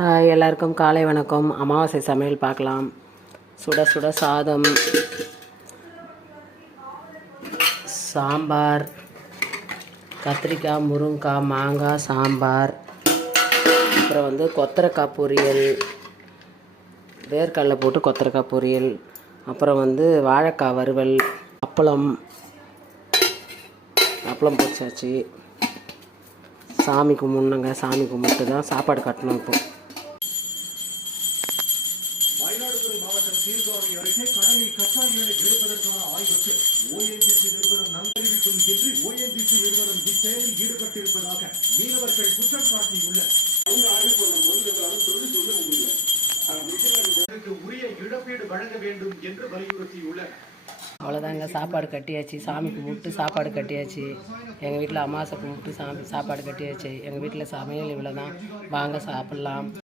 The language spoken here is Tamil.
ஹாய், எல்லாருக்கும் காலை வணக்கம். அமாவாசை சமையல் பார்க்கலாம். சுட சுட சாதம், சாம்பார், கத்திரிக்காய், முருங்கைக்காய், மாங்காய் சாம்பார், அப்புறம் கொத்தரக்காய் பொரியல், வேர்க்கடலை போட்டு கொத்தரக்காய் பொரியல், அப்புறம் வாழைக்காய் வறுவல், அப்பளம் பொரிச்சாச்சு. சாமி கும்பிட்ணுங்க. சாமி கும்பிட்டு தான் சாப்பாடு கட்டணும். இப்போ மயிலாடுதுறை மாவட்டம் சீர்காழி அருகே கடலில் கச்சா எண்ணெய் எடுப்பதற்கான ஆய்வுக்கு ONGC நிறுவனம் நன்கறிவிக்கும் என்று ONGC நிறுவனம் இச்செயலில் ஈடுபட்டிருப்பதாக மீனவர்கள் குற்றம் சாட்டியுள்ளனர். உரிய இழப்பீடு வழங்க வேண்டும் என்று வலியுறுத்தியுள்ளனர். அவ்வளோதாங்க. சாப்பாடு கட்டியாச்சு. சாமி கும்பிட்டு சாப்பாடு கட்டியாச்சு. எங்கள் வீட்டில் அமாவாசை கும்பிட்டு சாப்பாடு கட்டியாச்சு. எங்கள் வீட்டில் சமையல் இவ்வளோ தான். வாங்க சாப்பிட்லாம்.